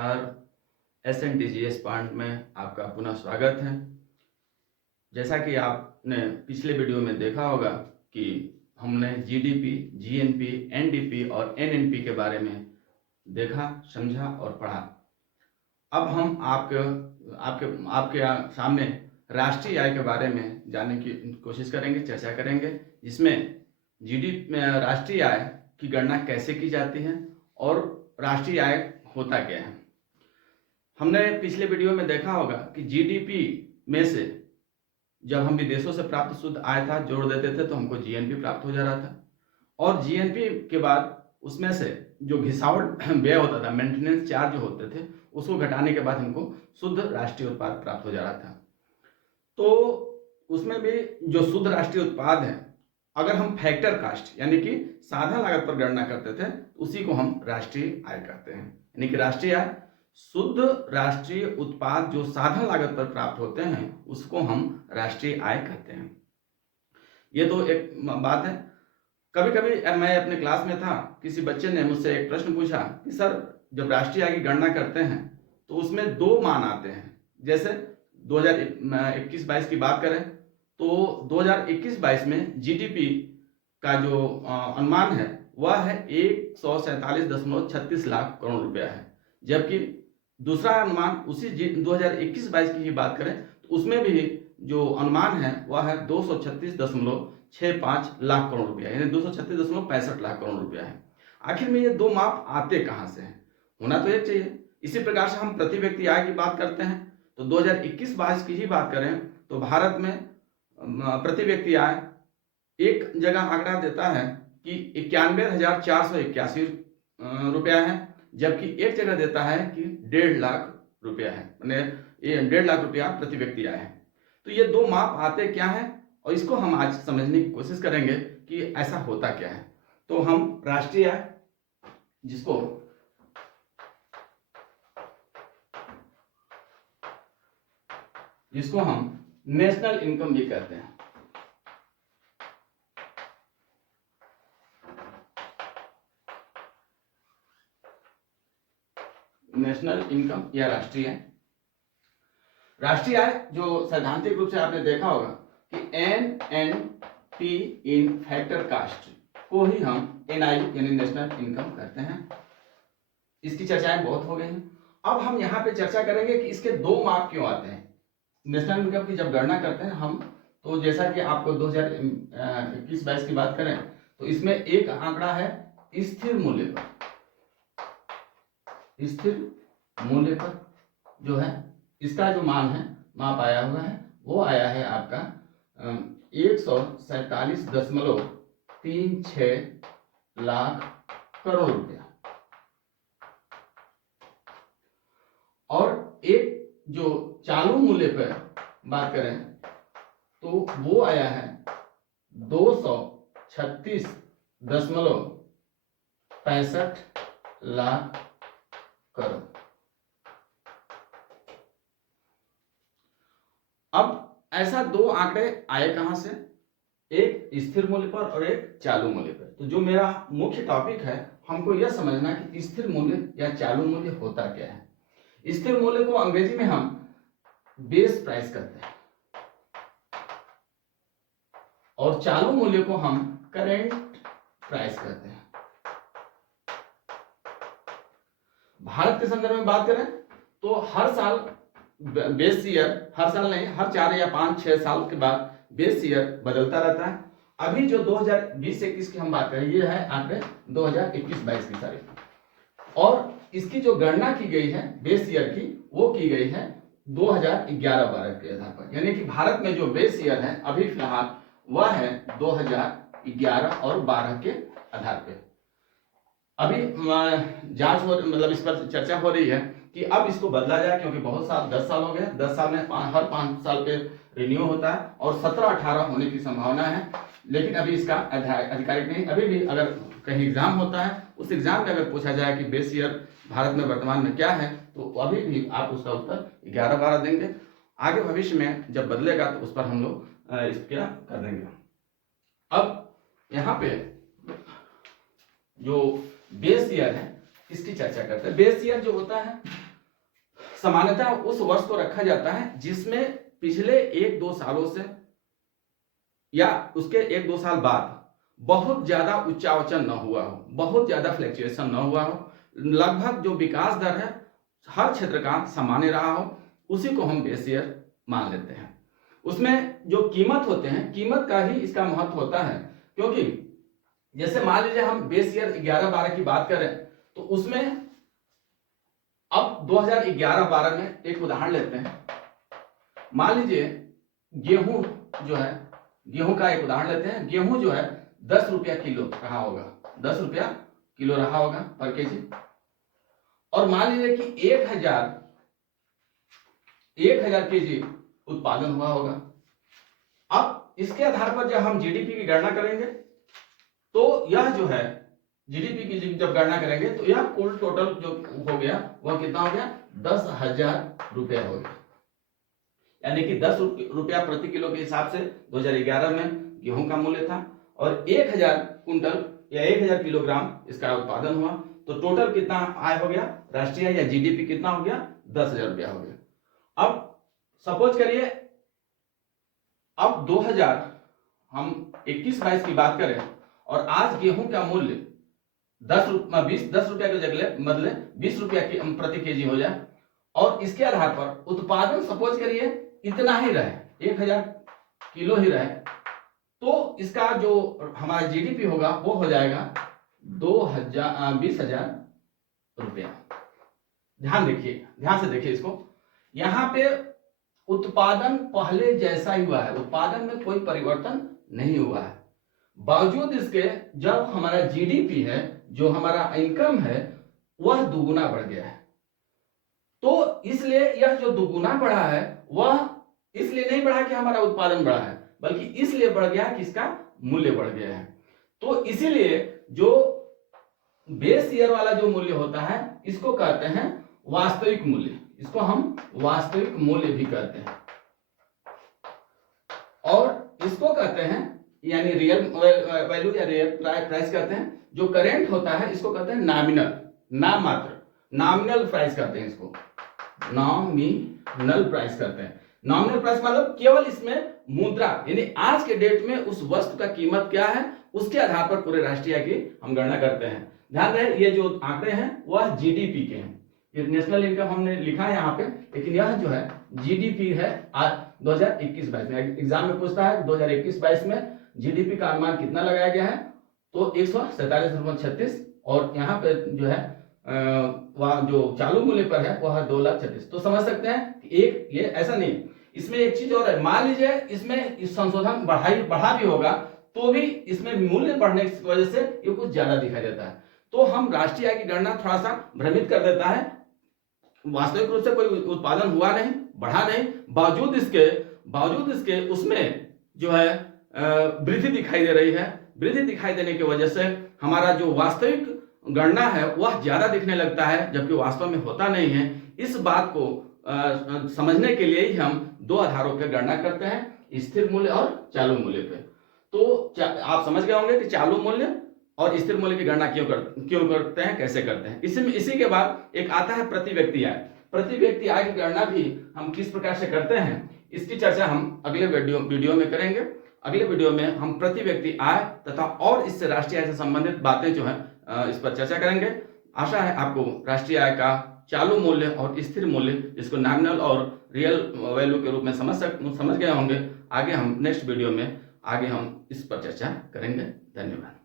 नमस्कार। SNTGS point में आपका पुनः स्वागत है। जैसा कि आपने पिछले वीडियो में देखा होगा कि हमने जीडीपी, जीएनपी, एनडीपी और एनएनपी के बारे में देखा, समझा और पढ़ा। अब हम आपके सामने राष्ट्रीय आय के बारे में जानने की कोशिश करेंगे, चर्चा करेंगे, जिसमें राष्ट्रीय आय की गणना कैसे की जाती है और राष्ट्रीय आय होता क्या है। हमने पिछले वीडियो में देखा होगा कि जीडीपी में से जब हम विदेशों से प्राप्त शुद्ध आय था जोड़ देते थे तो हमको जीएनपी प्राप्त हो जा रहा था, और जीएनपी के बाद उसमें से जो घिसावट व्यय होता था, मेंटेनेंस चार्ज जो होते थे, उसको घटाने के बाद हमको शुद्ध राष्ट्रीय उत्पाद प्राप्त हो जा रहा था। तो उसमें भी जो शुद्ध राष्ट्रीय उत्पाद है, अगर हम फैक्टर कास्ट यानी कि साधन लागत पर गणना करते थे, उसी को हम राष्ट्रीय आय कहते हैं। यानी कि राष्ट्रीय आय शुद्ध राष्ट्रीय उत्पाद जो साधन लागत पर प्राप्त होते हैं उसको हम राष्ट्रीय आय कहते हैं। ये तो एक बात है। कभी कभी मैं अपने क्लास में था, किसी बच्चे ने मुझसे एक प्रश्न पूछा कि सर, जब राष्ट्रीय आय की गणना करते हैं तो उसमें दो मान आते हैं। जैसे 2021-22 की बात करें तो 2021-22 में जीडीपी का जो अनुमान है वह है 147.36 लाख करोड़ रुपया है, जबकि दूसरा अनुमान उसी 2021-22 की ही बात करें तो उसमें भी जो अनुमान है वह है 236.65 लाख करोड़ रुपया, यानी 236.65 लाख करोड़ रुपया है। आखिर में ये दो माप आते कहाँ से हैं? होना तो एक चाहिए। इसी प्रकार से हम प्रति व्यक्ति आय की बात करते हैं तो 2021-22 की ही बात करें तो भारत में प्रति व्यक्ति आय एक जगह आंकड़ा देता है कि 91,481 रुपया है, जबकि एक जगह देता है कि 1.5 लाख रुपया है, ये 1.5 लाख रुपया प्रति व्यक्ति आया है। तो ये दो माप आते क्या है और इसको हम आज समझने की कोशिश करेंगे कि ऐसा होता क्या है। तो हम राष्ट्रीय आय, जिसको हम नेशनल इनकम भी कहते हैं, नेशनल इनकम या राष्ट्रीय आय। राष्ट्रीय आय जो सैद्धांतिक रूप से आपने देखा होगा कि एनएनपी इन फैक्टर कास्ट को ही हम एनआई यानी नेशनल इनकम कहते हैं। इसकी चर्चाएं बहुत हो गई हैं। अब हम यहाँ पे चर्चा करेंगे कि इसके दो माप क्यों आते हैं। नेशनल इनकम की जब गणना करते हैं हम, तो जैसा कि आपको 2021-22 की बात करें तो इसमें एक आंकड़ा है स्थिर मूल्य पर। स्थिर मूल्य पर जो है इसका जो मान है, माप आया हुआ है, वो आया है आपका 147.36 लाख करोड़ रुपया। और एक जो चालू मूल्य पर बात करें तो वो आया है 236.65 लाख करोड़। अब ऐसा दो आंकड़े आए कहां से, एक स्थिर मूल्य पर और एक चालू मूल्य पर। तो जो मेरा मुख्य टॉपिक है, हमको यह समझना कि स्थिर मूल्य या चालू मूल्य होता क्या है। स्थिर मूल्य को अंग्रेजी में हम बेस प्राइस कहते हैं और चालू मूल्य को हम करेंट प्राइस कहते हैं। भारत के संदर्भ में बात करें तो हर साल बेस ईयर, हर साल नहीं, हर 4 या 5-6 साल के बाद बेस ईयर बदलता रहता है। अभी जो 2020-21 की हम बात करें, ये है आंकड़े 2021-22 की तारीख, और इसकी जो गणना की गई है बेस ईयर की, वो की गई है 2011-12 के आधार पर। यानी कि भारत में जो बेस ईयर है अभी फिलहाल वह है 2011 और 12 के आधार पे। अभी जांच हो, मतलब इस पर चर्चा हो रही है कि अब इसको बदला जाए, क्योंकि बहुत साल 10 साल हो गए, 10 साल में हर 5 साल पे रिन्यू होता है और 17-18 होने की संभावना है, लेकिन अभी इसका आधिकारिक नहीं। अभी भी अगर कहीं एग्जाम होता है, उस एग्जाम में अगर पूछा जाए कि बेस ईयर भारत में वर्तमान में क्या है, तो अभी भी आप उसका उत्तर 11-12 देंगे। आगे भविष्य में जब बदलेगा तो उस पर हम लोग क्या कर देंगे। अब यहाँ पे जो बेस ईयर है इसकी चर्चा करते हैं। बेस ईयर जो होता है सामान्यतः उस वर्ष को रखा जाता है जिसमें पिछले 1-2 सालों से या उसके 1-2 साल बाद बहुत ज्यादा उच्चावचन न हुआ हो, बहुत ज्यादा फ्लैक्चुएशन न हुआ हो, लगभग जो विकास दर है हर क्षेत्र का सामान्य रहा हो, उसी को हम बेस ईयर मान लेते हैं। उसमें जो कीमत होते हैं, कीमत का ही इसका महत्व होता है, क्योंकि जैसे मान लीजिए हम बेस ईयर 11-12 की बात करें तो उसमें अब 2011-12 में एक उदाहरण लेते हैं। मान लीजिए गेहूं जो है, गेहूं का एक उदाहरण लेते हैं। गेहूं जो है 10 रुपया किलो रहा होगा, 10 रुपया किलो रहा होगा पर केजी। और मान लीजिए कि 1000 केजी उत्पादन हुआ होगा। अब इसके आधार पर जब हम जीडीपी की गणना करेंगे तो यह जो है जीडीपी की जब गणना करेंगे तो यह कुल टोटल जो हो गया वह कितना हो गया, 10,000 रुपया हो गया। यानी कि 10 रुपया प्रति किलो के हिसाब से 2011 में गेहूं का मूल्य था और 1000 कुंटल या 1000 किलोग्राम इसका उत्पादन हुआ, तो टोटल कितना आय हो गया, राष्ट्रीय या जीडीपी कितना हो गया, 10,000 रुपया हो गया। अब सपोज करिए अब 2000 हम 21-22 की बात करें और आज गेहूं का मूल्य 10 रुपया के बदले 20 रुपया प्रति केजी हो जाए और इसके आधार पर उत्पादन सपोज करिए इतना ही रहे, 1000 किलो ही रहे, तो इसका जो हमारा जीडीपी होगा वो हो जाएगा 20,000 रुपया। ध्यान से देखिए इसको, यहां पे उत्पादन पहले जैसा ही हुआ है, उत्पादन में कोई परिवर्तन नहीं हुआ है। बावजूद इसके जब हमारा जीडीपी है, जो हमारा इनकम है, वह दुगुना बढ़ गया है। तो इसलिए यह जो दुगुना बढ़ा है वह इसलिए नहीं बढ़ा कि हमारा उत्पादन बढ़ा है, बल्कि इसलिए बढ़ गया कि इसका मूल्य बढ़ गया है। तो इसीलिए जो बेस ईयर वाला जो मूल्य होता है इसको कहते हैं वास्तविक मूल्य, इसको हम वास्तविक मूल्य भी कहते हैं। और इसको कहते हैं यानी रियल वैल्यू या रियल प्राइस कहते हैं। जो करेंट होता है इसको कहते हैं नॉमिनल, नाम मात्र, नॉमिनल प्राइस कहते हैं, इसको नॉमिनल प्राइस कहते हैं। नॉमिनल प्राइस मतलब केवल इसमें मुद्रा यानी आज के डेट में उस वस्तु का कीमत क्या है उसके आधार पर पूरे राष्ट्रीय आय की हम गणना करते हैं। ध्यान रहे ये जो आंकड़े हैं वह जीडीपी के हैं, ये नेशनल इनकम हमने लिखा है यहाँ पे, लेकिन यह जो है जीडीपी है आज 2021-22 में। एग्जाम में पूछता है 2021-22 में जीडीपी का अनुमान कितना लगाया गया है, तो 147.36 और यहाँ पे जो है वह जो चालू मूल्य पर है वह 2,36,000। तो समझ सकते हैं कि एक ये ऐसा नहीं, इसमें एक चीज और है, मान लीजिए इसमें इस संशोधन बढ़ा भी होगा तो भी इसमें मूल्य बढ़ने की वजह से ये कुछ ज्यादा दिखाई देता है। तो हम राष्ट्रीय आय की गणना थोड़ा सा भ्रमित कर देता है, वास्तविक रूप से कोई उत्पादन हुआ नहीं, बढ़ा नहीं, बावजूद इसके उसमें जो है वृद्धि दिखाई दे रही है। वृद्धि दिखाई देने की वजह से हमारा जो वास्तविक गणना है वह ज्यादा दिखने लगता है, जबकि वास्तव में होता नहीं है। इस बात को समझने के लिए ही हम दो आधारों पर गणना करते हैं, स्थिर मूल्य और चालू मूल्य पे। तो आप समझ गए होंगे कि चालू मूल्य और स्थिर मूल्य की गणना क्यों करते हैं, कैसे करते हैं। इसी के बाद एक आता है प्रति व्यक्ति आय। प्रति व्यक्ति आय की गणना भी हम किस प्रकार से करते हैं इसकी चर्चा हम अगले वीडियो में करेंगे। अगले वीडियो में हम प्रति व्यक्ति आय तथा और इससे राष्ट्रीय आय से संबंधित बातें जो है इस पर चर्चा करेंगे। आशा है आपको राष्ट्रीय आय का चालू मूल्य और स्थिर मूल्य, जिसको नॉमिनल और रियल वैल्यू के रूप में समझ गए होंगे। आगे हम नेक्स्ट वीडियो में आगे हम इस पर चर्चा करेंगे। धन्यवाद।